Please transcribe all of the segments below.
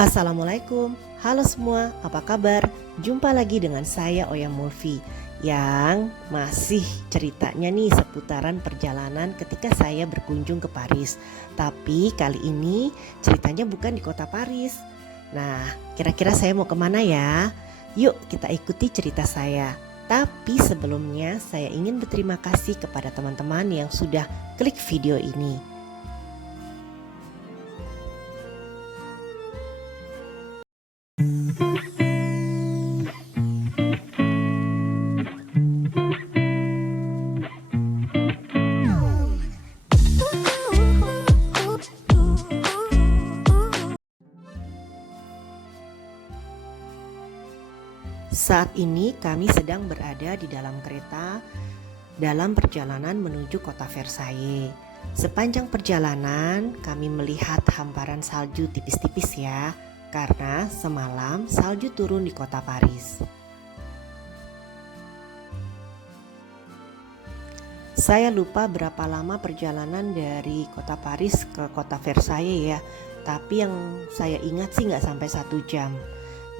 Assalamualaikum, halo semua, apa kabar? Jumpa lagi dengan saya Oya Mulfi yang masih ceritanya nih seputaran perjalanan ketika saya berkunjung ke Paris. Tapi kali ini ceritanya bukan di kota Paris. Nah, kira-kira saya mau kemana ya? Yuk kita ikuti cerita saya. Tapi sebelumnya saya ingin berterima kasih kepada teman-teman yang sudah klik video ini. Saat ini kami sedang berada di dalam kereta dalam perjalanan menuju kota Versailles. Sepanjang perjalanan kami melihat hamparan salju tipis-tipis ya, karena semalam salju turun di kota Paris. Saya lupa berapa lama perjalanan dari kota Paris ke kota Versailles ya, tapi yang saya ingat sih nggak sampai 1 jam.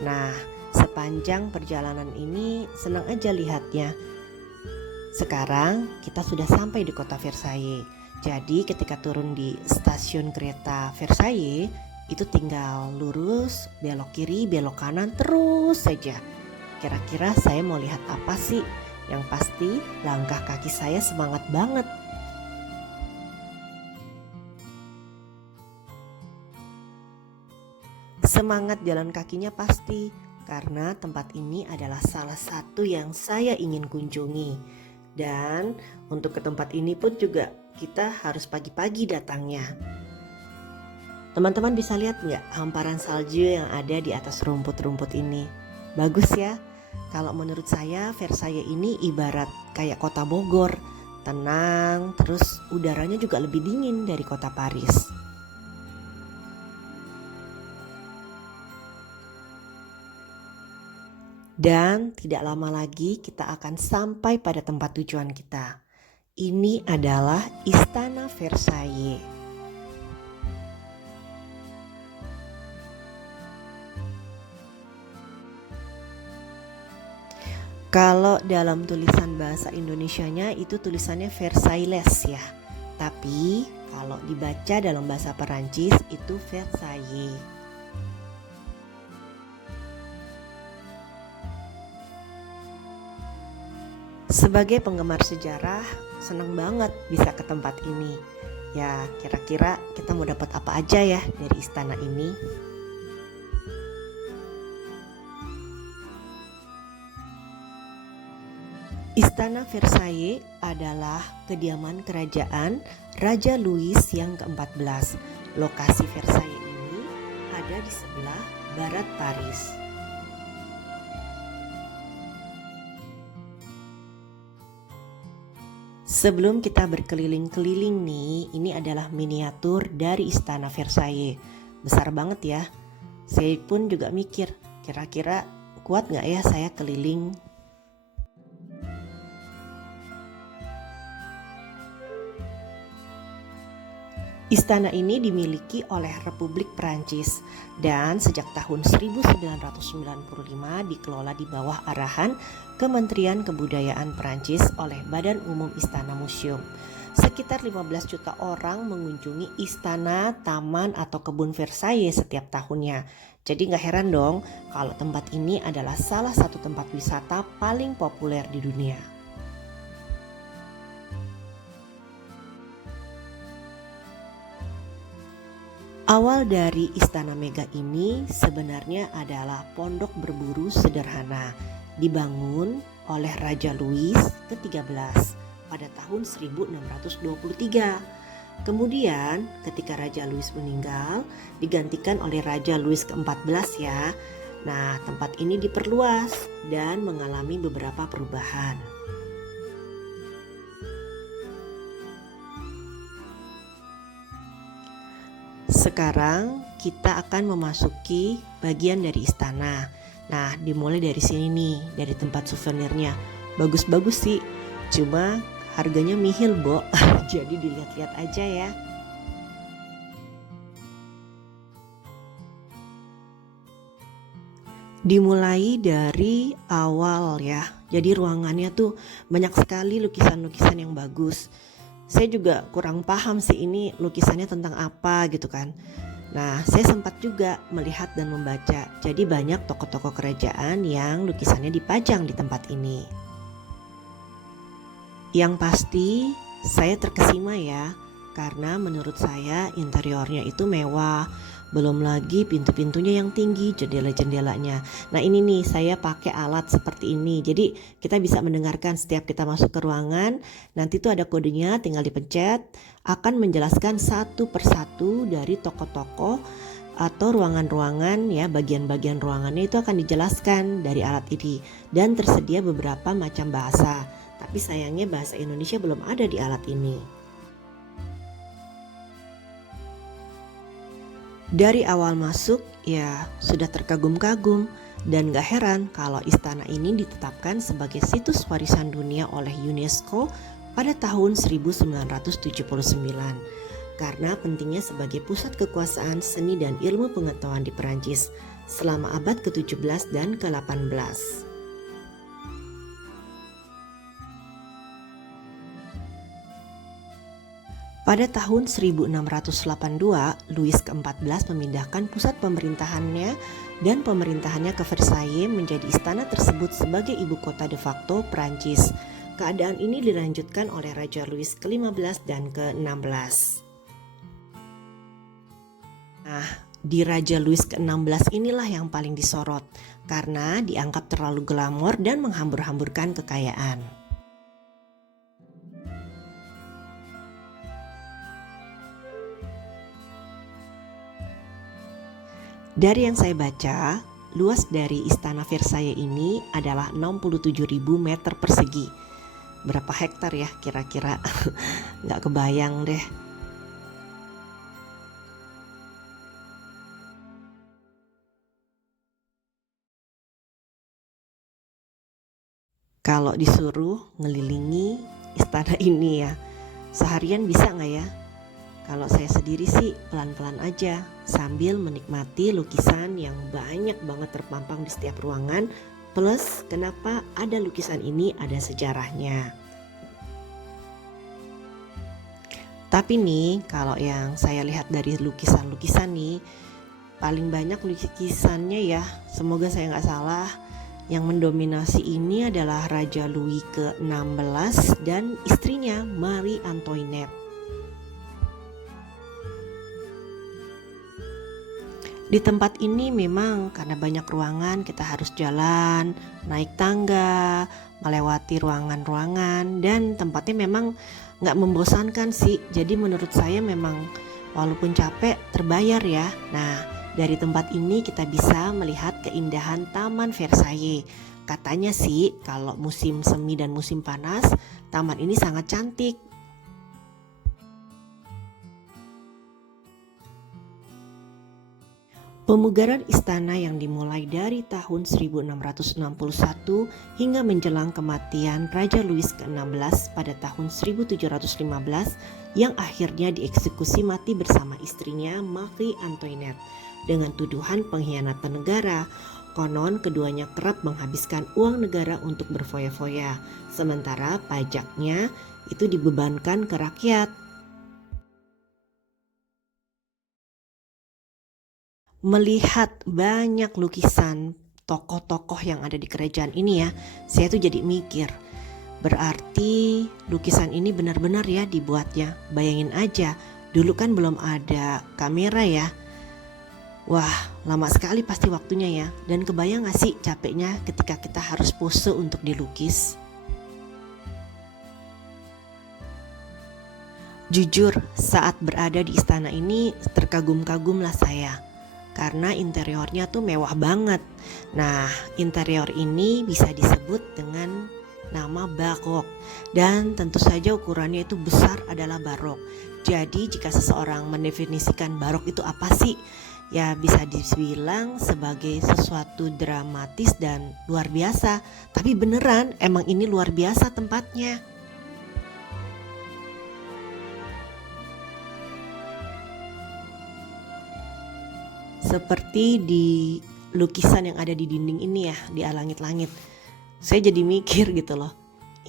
Nah, sepanjang perjalanan ini senang aja lihatnya. Sekarang kita sudah sampai di kota Versailles. Jadi ketika turun di stasiun kereta Versailles, itu tinggal lurus, belok kiri, belok kanan, terus saja. Kira-kira saya mau lihat apa sih? Yang pasti langkah kaki saya semangat banget. Semangat jalan kakinya pasti, karena tempat ini adalah salah satu yang saya ingin kunjungi. Dan untuk ke tempat ini pun juga kita harus pagi-pagi datangnya. Teman-teman bisa lihat nggak hamparan salju yang ada di atas rumput-rumput ini? Bagus ya. Kalau menurut saya Versailles ini ibarat kayak kota Bogor. Tenang, terus udaranya juga lebih dingin dari kota Paris. Dan tidak lama lagi kita akan sampai pada tempat tujuan kita. Ini adalah Istana Versailles. Kalau dalam tulisan bahasa Indonesianya itu tulisannya Versailles ya. Tapi kalau dibaca dalam bahasa Perancis itu Versailles. Sebagai penggemar sejarah, senang banget bisa ke tempat ini. Ya, kira-kira kita mau dapat apa aja ya dari istana ini? Istana Versailles adalah kediaman kerajaan Raja Louis yang ke-14. Lokasi Versailles ini ada di sebelah barat Paris. Sebelum kita berkeliling-keliling nih, ini adalah miniatur dari Istana Versailles. Besar banget ya. Saya pun juga mikir, kira-kira kuat gak ya saya keliling. Istana ini dimiliki oleh Republik Prancis dan sejak tahun 1995 dikelola di bawah arahan Kementerian Kebudayaan Prancis oleh Badan Umum Istana Museum. Sekitar 15 juta orang mengunjungi istana, taman, atau kebun Versailles setiap tahunnya. Jadi gak heran dong kalau tempat ini adalah salah satu tempat wisata paling populer di dunia. Awal dari Istana Megah ini sebenarnya adalah pondok berburu sederhana dibangun oleh Raja Louis ke-13 pada tahun 1623. Kemudian ketika Raja Louis meninggal digantikan oleh Raja Louis ke-14 ya. Nah, tempat ini diperluas dan mengalami beberapa perubahan. Sekarang kita akan memasuki bagian dari istana. Nah, dimulai dari sini nih, dari tempat souvenirnya. Bagus-bagus sih, cuma harganya nihil, Bo. Jadi dilihat-lihat aja ya. Dimulai dari awal ya. Jadi ruangannya tuh banyak sekali lukisan-lukisan yang bagus. Saya juga kurang paham sih ini lukisannya tentang apa gitu kan. Nah, saya sempat juga melihat dan membaca. Jadi banyak tokoh-tokoh kerajaan yang lukisannya dipajang di tempat ini. Yang pasti saya terkesima ya, karena menurut saya interiornya itu mewah. Belum lagi pintu-pintunya yang tinggi, jendela-jendelanya. Nah ini nih saya pakai alat seperti ini. Jadi kita bisa mendengarkan setiap kita masuk ke ruangan. Nanti tuh ada kodenya, tinggal dipencet. Akan menjelaskan satu persatu dari tokoh-tokoh atau ruangan-ruangan ya, bagian-bagian ruangannya itu akan dijelaskan dari alat ini. Dan tersedia beberapa macam bahasa. Tapi sayangnya bahasa Indonesia belum ada di alat ini. Dari awal masuk ya sudah terkagum-kagum dan gak heran kalau istana ini ditetapkan sebagai situs warisan dunia oleh UNESCO pada tahun 1979 karena pentingnya sebagai pusat kekuasaan seni dan ilmu pengetahuan di Perancis selama abad ke-17 dan ke-18. Pada tahun 1682, Louis ke-14 memindahkan pusat pemerintahannya dan pemerintahannya ke Versailles menjadi istana tersebut sebagai ibu kota de facto Prancis. Keadaan ini dilanjutkan oleh Raja Louis ke-15 dan ke-16. Nah, di Raja Louis ke-16 inilah yang paling disorot karena dianggap terlalu glamor dan menghambur-hamburkan kekayaan. Dari yang saya baca, luas dari Istana Versailles ini adalah 67.000 meter persegi. Berapa hektar ya kira-kira? Nggak kebayang deh. Kalau disuruh ngelilingi istana ini ya, seharian bisa nggak ya? Kalau saya sendiri sih pelan-pelan aja sambil menikmati lukisan yang banyak banget terpampang di setiap ruangan. Plus kenapa ada lukisan ini ada sejarahnya. Tapi nih kalau yang saya lihat dari lukisan-lukisan nih, paling banyak lukisannya ya, semoga saya nggak salah, yang mendominasi ini adalah Raja Louis ke-16 dan istrinya Marie Antoinette. Di tempat ini memang karena banyak ruangan kita harus jalan, naik tangga, melewati ruangan-ruangan dan tempatnya memang nggak membosankan sih. Jadi menurut saya memang walaupun capek terbayar ya. Nah dari tempat ini kita bisa melihat keindahan Taman Versailles. Katanya sih kalau musim semi dan musim panas taman ini sangat cantik. Pemugaran istana yang dimulai dari tahun 1661 hingga menjelang kematian Raja Louis ke-16 pada tahun 1715 yang akhirnya dieksekusi mati bersama istrinya Marie Antoinette dengan tuduhan pengkhianatan negara. Konon keduanya kerap menghabiskan uang negara untuk berfoya-foya, sementara pajaknya itu dibebankan ke rakyat. Melihat banyak lukisan tokoh-tokoh yang ada di kerajaan ini ya, saya tuh jadi mikir, berarti lukisan ini benar-benar ya dibuatnya. Bayangin aja, dulu kan belum ada kamera ya. Wah, lama sekali pasti waktunya ya. Dan kebayang gak sih capeknya ketika kita harus pose untuk dilukis? Jujur, saat berada di istana ini terkagum-kagum lah saya. Karena interiornya tuh mewah banget. Nah, interior ini bisa disebut dengan nama barok dan tentu saja ukurannya itu besar adalah barok. Jadi jika seseorang mendefinisikan barok itu apa sih? Ya bisa dibilang sebagai sesuatu dramatis dan luar biasa. Tapi beneran emang ini luar biasa tempatnya. Seperti di lukisan yang ada di dinding ini ya, di langit-langit. Saya jadi mikir gitu loh,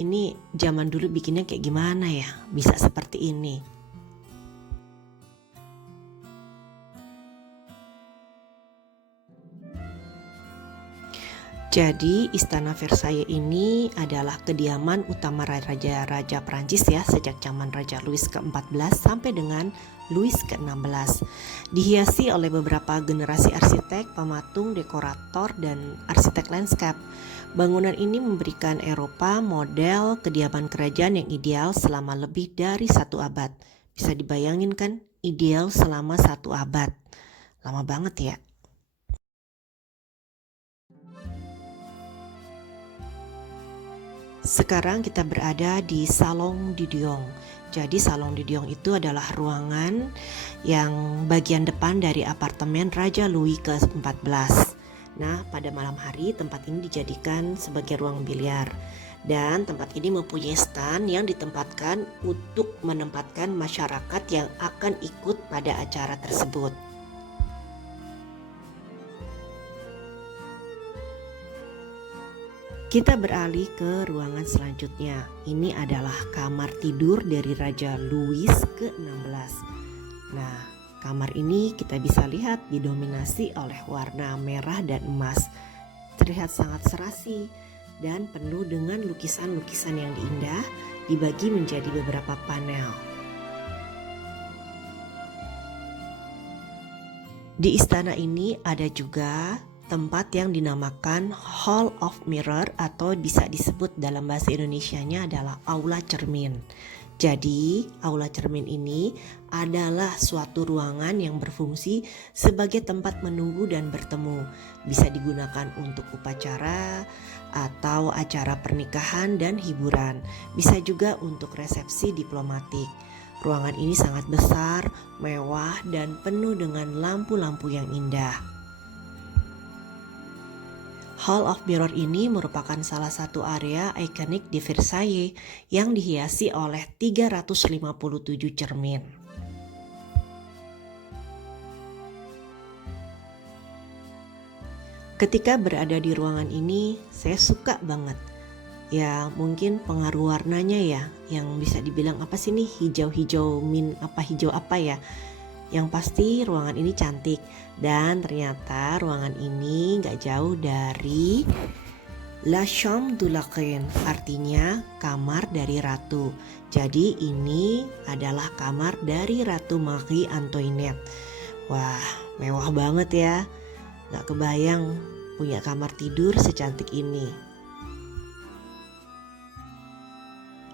ini zaman dulu bikinnya kayak gimana ya, bisa seperti ini. Jadi Istana Versailles ini adalah kediaman utama raja-raja Prancis ya, sejak zaman Raja Louis ke-14 sampai dengan Louis ke-16. Dihiasi oleh beberapa generasi arsitek, pematung, dekorator, dan arsitek landscape. Bangunan ini memberikan Eropa model kediaman kerajaan yang ideal selama lebih dari 1 abad. Bisa dibayangin kan, ideal selama 1 abad. Lama banget ya. Sekarang kita berada di Salon de Dion. Jadi Salon de Dion itu adalah ruangan yang bagian depan dari apartemen Raja Louis ke-14. Nah, pada malam hari tempat ini dijadikan sebagai ruang biliar. Dan tempat ini mempunyai stand yang ditempatkan untuk menempatkan masyarakat yang akan ikut pada acara tersebut. Kita beralih ke ruangan selanjutnya. Ini adalah kamar tidur dari Raja Louis ke-16. Nah, kamar ini kita bisa lihat didominasi oleh warna merah dan emas. Terlihat sangat serasi dan penuh dengan lukisan-lukisan yang indah, dibagi menjadi beberapa panel. Di istana ini ada juga tempat yang dinamakan Hall of Mirror, atau bisa disebut dalam bahasa Indonesianya adalah Aula Cermin. Jadi, Aula Cermin ini adalah suatu ruangan yang berfungsi sebagai tempat menunggu dan bertemu. Bisa digunakan untuk upacara atau acara pernikahan dan hiburan. Bisa juga untuk resepsi diplomatik. Ruangan ini sangat besar, mewah, dan penuh dengan lampu-lampu yang indah. Hall of Mirror ini merupakan salah satu area ikonik di Versailles yang dihiasi oleh 357 cermin. Ketika berada di ruangan ini, saya suka banget. Ya, mungkin pengaruh warnanya ya, yang bisa dibilang apa sih nih, hijau-hijau hijau apa ya. Yang pasti ruangan ini cantik, dan ternyata ruangan ini gak jauh dari La Chambre de la Reine, artinya kamar dari ratu. Jadi ini adalah kamar dari Ratu Marie Antoinette. Wah, mewah banget ya. Gak kebayang punya kamar tidur secantik ini.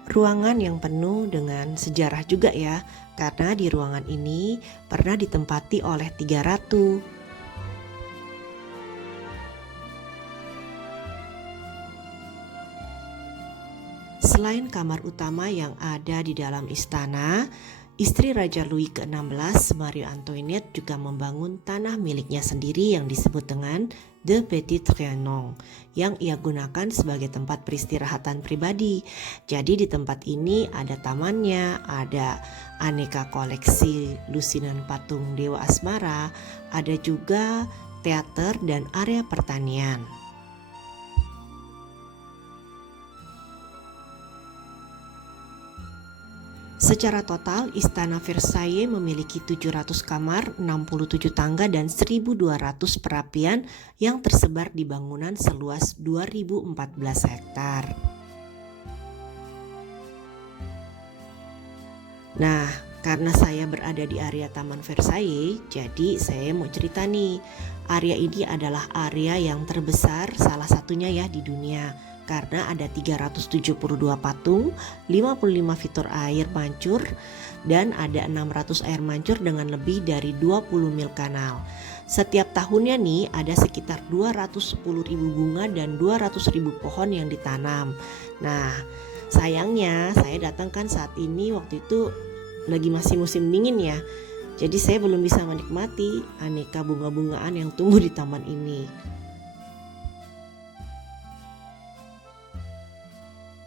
Ruangan yang penuh dengan sejarah juga ya, karena di ruangan ini pernah ditempati oleh 3 ratu. Selain kamar utama yang ada di dalam istana, istri Raja Louis ke-16, Marie Antoinette, juga membangun tanah miliknya sendiri yang disebut dengan The Petit Trianon, yang ia gunakan sebagai tempat peristirahatan pribadi. Jadi di tempat ini ada tamannya, ada aneka koleksi lusinan patung Dewa Asmara, ada juga teater dan area pertanian. Secara total, Istana Versailles memiliki 700 kamar, 67 tangga, dan 1.200 perapian yang tersebar di bangunan seluas 2.014 hektar. Nah, karena saya berada di area Taman Versailles, jadi saya mau cerita nih. Area ini adalah area yang terbesar, salah satunya ya di dunia. Karena ada 372 patung, 55 fitur air mancur, dan ada 600 air mancur dengan lebih dari 20 mil kanal. Setiap tahunnya nih ada sekitar 210.000 bunga dan 200.000 pohon yang ditanam. Nah, sayangnya saya datang kan saat ini, waktu itu lagi masih musim dingin ya. Jadi saya belum bisa menikmati aneka bunga-bungaan yang tumbuh di taman ini.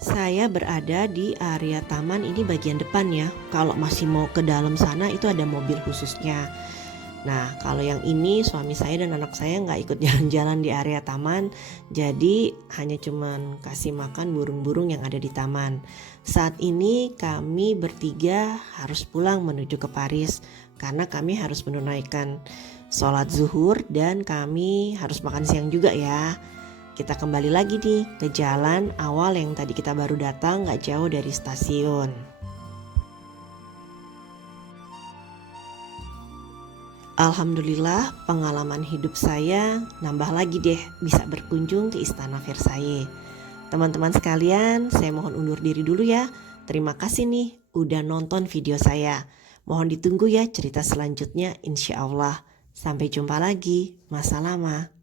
Saya berada di area taman ini bagian depan ya. Kalau masih mau ke dalam sana itu ada mobil khususnya. Nah, kalau yang ini suami saya dan anak saya nggak ikut jalan-jalan di area taman, jadi hanya cuman kasih makan burung-burung yang ada di taman. Saat ini kami bertiga harus pulang menuju ke Paris karena kami harus menunaikan sholat zuhur dan kami harus makan siang juga ya. Kita kembali lagi nih ke jalan awal yang tadi kita baru datang, nggak jauh dari stasiun. Alhamdulillah pengalaman hidup saya nambah lagi deh bisa berkunjung ke Istana Versailles. Teman-teman sekalian, saya mohon undur diri dulu ya. Terima kasih nih udah nonton video saya. Mohon ditunggu ya cerita selanjutnya insya Allah. Sampai jumpa lagi. Masalama.